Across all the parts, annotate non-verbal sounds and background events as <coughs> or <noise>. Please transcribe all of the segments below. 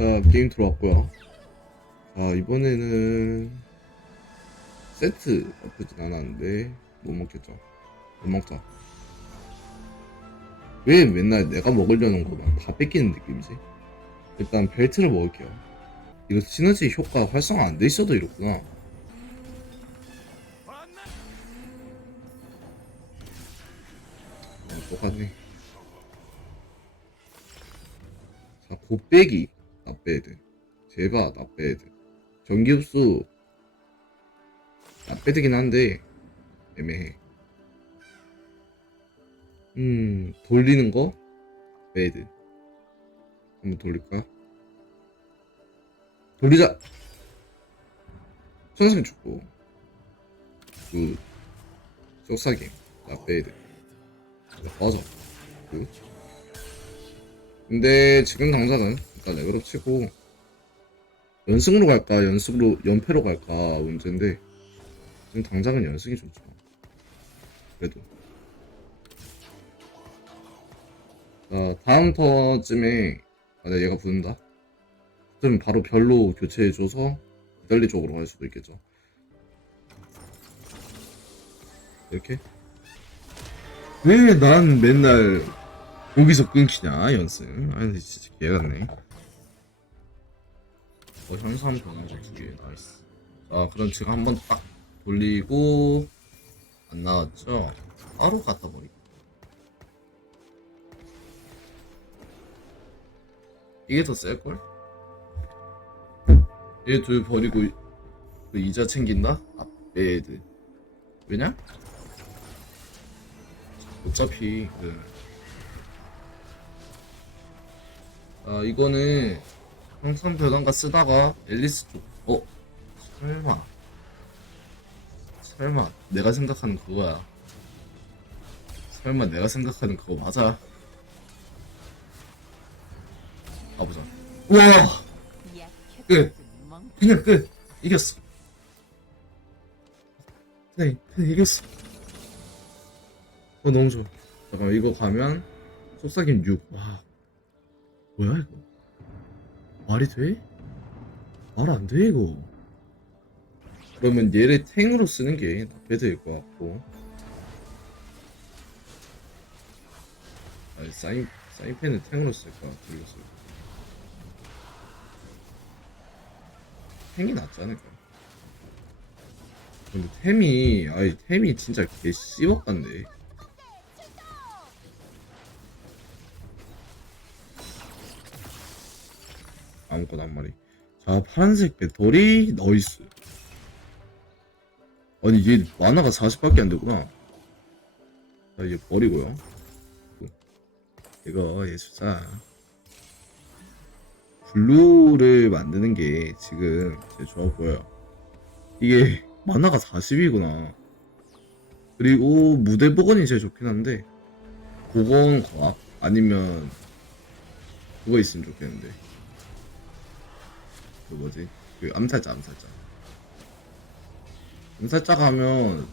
자, 게임 들어왔고요. 자, 이번에는 세트 나쁘진 않았는데 못 먹겠죠. 못 먹자. 왜 맨날 내가 먹으려는 거만 다 뺏기는 느낌이지? 일단 벨트를 먹을게요. 이거 시너지 효과 활성화 안 돼 있어도 이렇구나. 어, 똑같네. 자, 곱빼기. 나빼드. 제바, 나빼드. 전기흡수. 나빼드긴 한데, 애매해. 음, 돌리는 거? 배드. 한번 돌릴까? 돌리자! 천생 죽고. 그, 쪽사기. 나빼드. 맞아. 그. 근데 지금 당장은 일단 레벨업 치고 연승으로 갈까 연승으로 연패로 갈까 문제인데 지금 당장은 연승이 좋죠. 그래도 자 다음 턴쯤에 만약 얘가 붙는다. 그럼 바로 별로 교체해줘서 이달리 쪽으로 갈 수도 있겠죠. 이렇게 왜 난 맨날 여기서 끊기냐 연승 아니 진짜 개같네 어 현상 변화가 두개 나이스 자 그럼 지금 한번 딱 돌리고 안 나왔죠 바로 갖다 버리고 이게 더 셀걸? 얘 둘 버리고 그 이자 챙긴다? 앞배드 왜냐? 어차피 그 아, 이거는 항상 변환가 쓰다가 앨리스 쪽, 어? 설마. 설마, 내가 생각하는 그거야. 설마 내가 생각하는 그거 맞아. 가보자. 우와! 끝! 그냥 끝! 이겼어. 네, 그냥 이겼어. 어, 너무 좋아. 잠깐만, 이거 가면, 속삭임 6. 와, 뭐야 이거? 말이 돼? 말 안 돼 이거. 그러면 얘를 탱으로 쓰는 게 배드일 것 같고. 아니 사인 사인펜을 탱으로 쓸까 돌렸어요. 탱이 낫지 않을까? 근데 템이 아이 템이 진짜 개 씹어 간데. 아무것도 한 마리. 자, 파란색 배터리, 너이스. 아니, 얘 만화가 40밖에 안 되구나. 자, 얘 버리고요. 이거 예술자. 블루를 만드는 게 지금 제일 좋아 보여요. 이게 만화가 40이구나. 그리고 무대 복원이 제일 좋긴 한데, 복원 과학? 아니면, 그거 있으면 좋겠는데. 그 뭐지? 그 암살자 암살자. 암살자 가면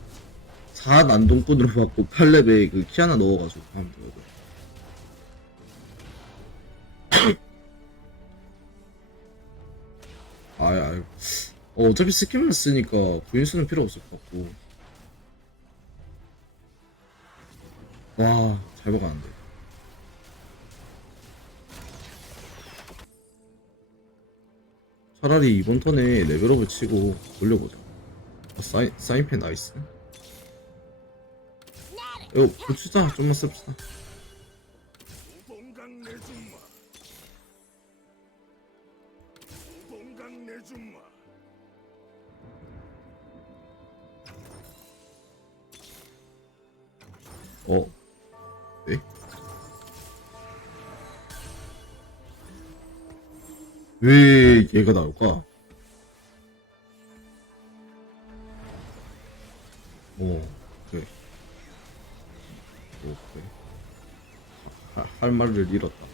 4 난동꾼으로 <laughs> 받고 8렙에 그 키 하나 넣어가지고 하면 되거든 <coughs> 아이 아이. 어, 어차피 스킬만 쓰니까 부인 쓰는 필요 없을 것 같고. 와 잘 먹었는데 차라리 이번 턴에 레벨업을 치고 올려보자. 아, 사인, 사인펜 나이스. 이거 고추자 좀만 씁시다. 어? 네? 왜 얘가 나올까? 어, 그래. 오, 그래. 하, 할 말을 잃었다.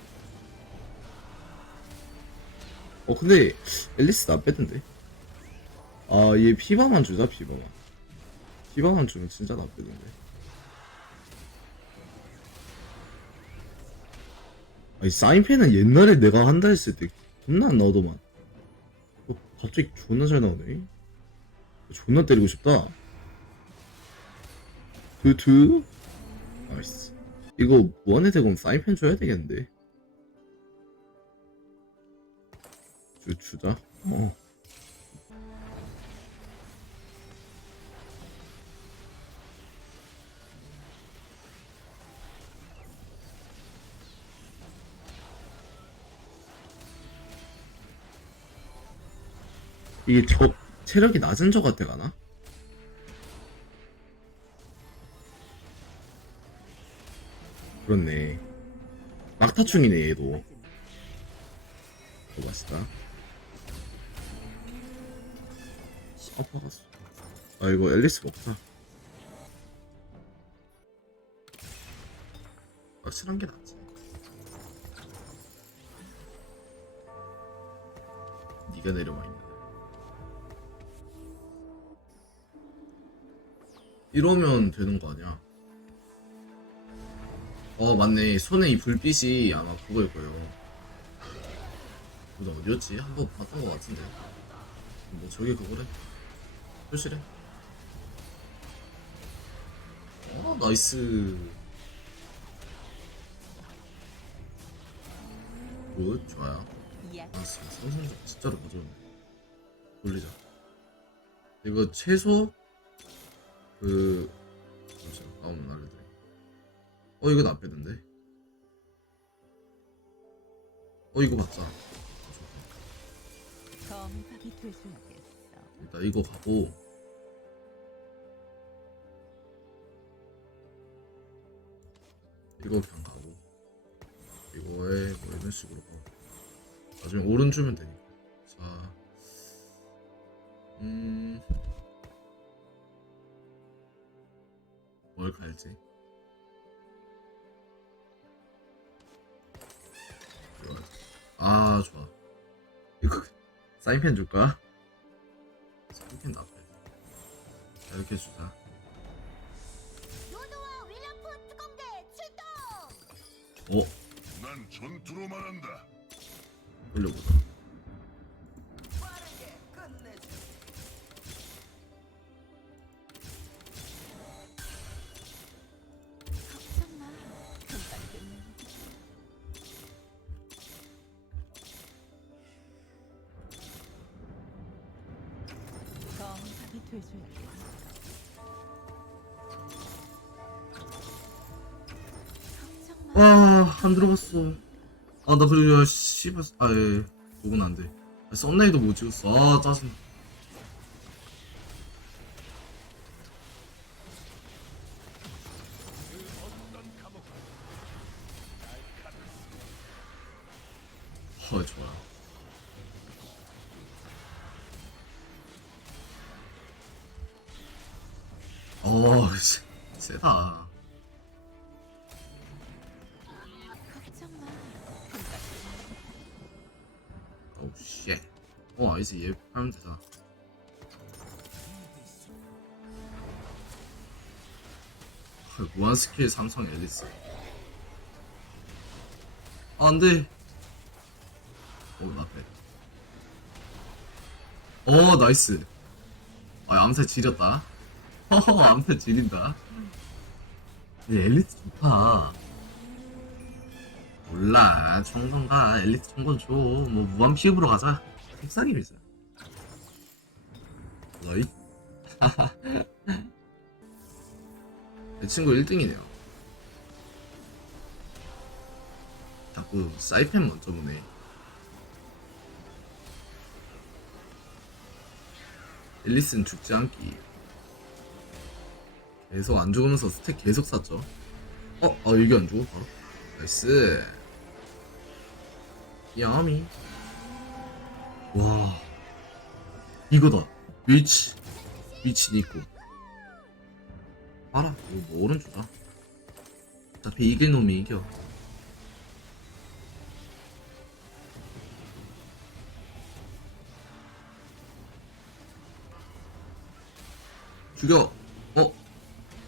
어, 근데 앨리스 나 빼던데? 아, 얘 피바만 주자, 피바만. 피바만 주면 진짜 나 빼던데. 아니 사인펜은 옛날에 내가 한다 했을 때안 나오더만 어, 갑자기 존나 잘 나오네. 존나 때리고 싶다. 투투 나이스. 이거 무한의 대검 사인펜 줘야 되겠는데. 주, 주자. 어 이게 저 체력이 낮은 저한테 가나? 그렇네. 막타충이네 얘도. 어 맛있다. 아파갔어. 아 이거 앨리스 먹자. 확실한 게 낫지. 니가 내려와 있네 이러면 되는 거 아니야? 어 맞네 손에 이 불빛이 아마 그거일 거예요 나 어디였지? 한 번 봤던 거 같은데 뭐 저게 그거래? 표시래? 어 나이스 굿 좋아요 아 상승적 진짜로 가져오네 돌리자 이거 최소 그 잠시만 나오면 알려드려 어 이거 나쁘던데? 어 이거 되줘야겠어. 일단 이거 가고. 이거 그냥 가고. 이거에 뭐 이런 식으로. 가 나중에 오른 주면 되니까. 자. 음... 좋아 아 좋아 이거 사인펜 줄까? 사인펜 나빠 자, 이렇게 주자 요노와 윌리엄프 특공대 출동! 어? 난 전투로만 한다. 돌려보자 마. 아, 안 들어갔어. 아, 나 그리고, 야, 씨발, 아, 예, 그건 안 돼. 아, 썸네일도 못 찍었어. 아, 짜증. 어, 어, 씨, 세다. 걱정 마. 금방 끝내. 오우 쉣. 어 이제 얘 하면 되다. 헐, 무한 스킬 삼성 앨리스. 아, 안 돼. 오, 나빼. 어, 나이스. 아, 암살 지렸다. 허허, 암살 지린다. 얘 앨리스 좋다. 몰라. 총선 가. 엘리트 총선 줘 뭐 무한 피읍으로 가자. 속삭임이자 너희? <laughs> 내 친구 1등이네요. 자꾸 사이펜 먼저 보네. 앨리스는 죽지 않기 계속 안 죽으면서 스택 계속 샀죠. 어? 아 이게 안 죽어? 바로? 나이스. 야미 와. 이거다. 위치. 위치 니코 봐라. 이거 뭐 오른쪽이다. 어차피 이길 놈이 이겨. 죽여. 어?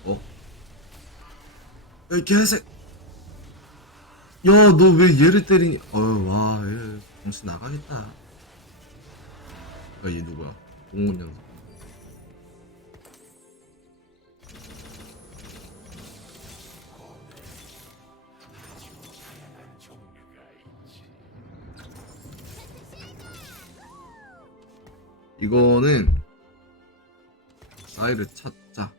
어? 야이 개색 야, 너 왜 얘를 때리니? 어휴, 와, 얘. 정신 나가겠다. 그니까 얘 누구야? 동문 연습. 이거는 사이를 찾자.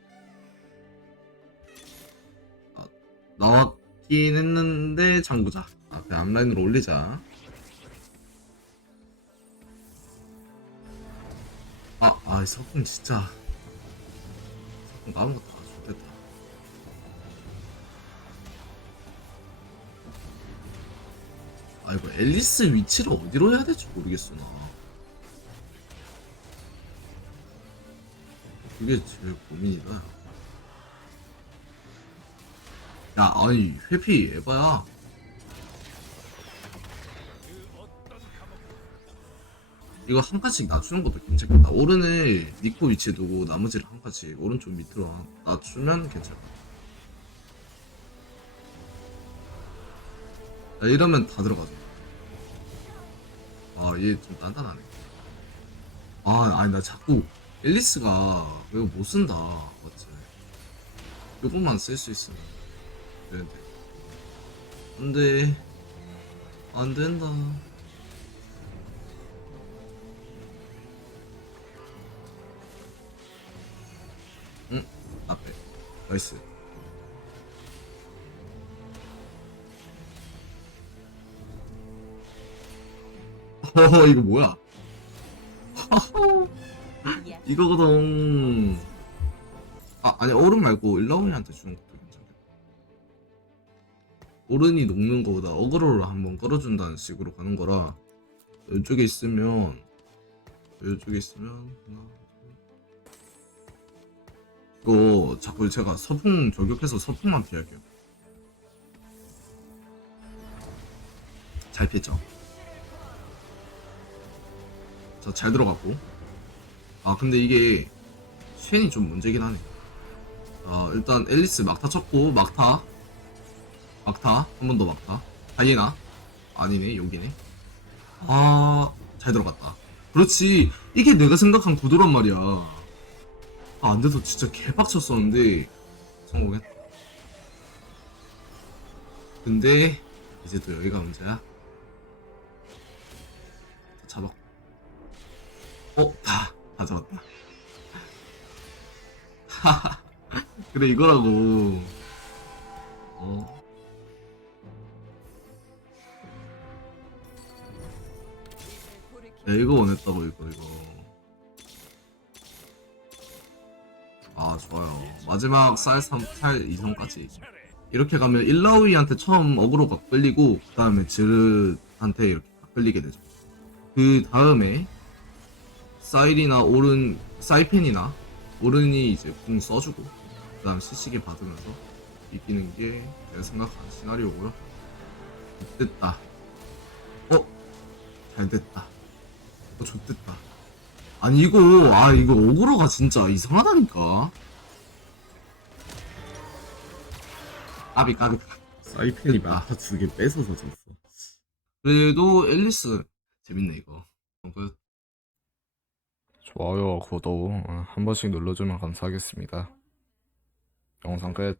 나왔긴 했는데 잠그자. 앞에 앞라인으로 올리자. 아, 아, 이 석궁 진짜. 석궁 나온 것다 좋겠다. 아, 이거 앨리스 위치를 어디로 해야 될지 모르겠어, 나. 그게 제일 고민이다. 야, 아니, 회피 에바야. 이거 한 칸씩 낮추는 것도 괜찮겠다. 오른을 니코 위치에 두고 나머지를 한 칸씩 오른쪽 밑으로 낮추면 괜찮다. 야, 이러면 다 들어가죠. 아, 얘 좀 단단하네. 아, 아니, 나 자꾸 앨리스가 이거 못 쓴다. 맞지? 요것만 쓸 수 있으면 되는데. 안 돼. 안 된다. 응? 앞에. 나이스. 허허, 이거 뭐야? 야, <laughs> 이거거든. 아, 아니, 어른 말고 일라운이한테 주는 것 어른이 녹는 거보다 어그로를 한번 끌어준다는 식으로 가는 거라, 이쪽에 있으면, 이쪽에 있으면. 이거 자꾸 제가 서풍 저격해서 서풍만 피할게요. 잘 피했죠? 자, 잘 들어갔고. 아 근데 이게 쉔이 좀 문제긴 하네 아 일단 앨리스 막타 쳤고 막타 막타? 한 번 더 막타? 다이애나? 아니네 여기네. 아 잘 들어갔다. 그렇지. 이게 내가 생각한 구도란 말이야. 아 안돼서 진짜 개빡쳤었는데. 성공했다 근데 이제 또 여기가 문제야. 잡았고 어? 다, 다 잡았다. <laughs> 그래, 이거라고. 어. 야, 이거 원했다고, 이거, 이거. 아, 좋아요. 마지막 쌀 3, 쌀 2성까지. 이렇게 가면 일라우이한테 처음 어그로가 끌리고, 그 다음에 지르한테 이렇게 끌리게 되죠. 그 다음에, 사일이나 오른 사이펜이나 오른이 이제 궁 써주고 그 다음 시시계 받으면서 이기는 게 내가 생각하는 시나리오고요. 됐다. 어? 잘 됐다. 어, 좋됐다. 아니 이거 아 이거 오그로가 진짜 이상하다니까. 까비 까비. 사이펜이 됐다. 마타 두 개 뺏어서 졌어. 그래도 앨리스 재밌네 이거. 어, 그 좋아요와 구독 어, 한 번씩 눌러주면 감사하겠습니다. 영상 끝.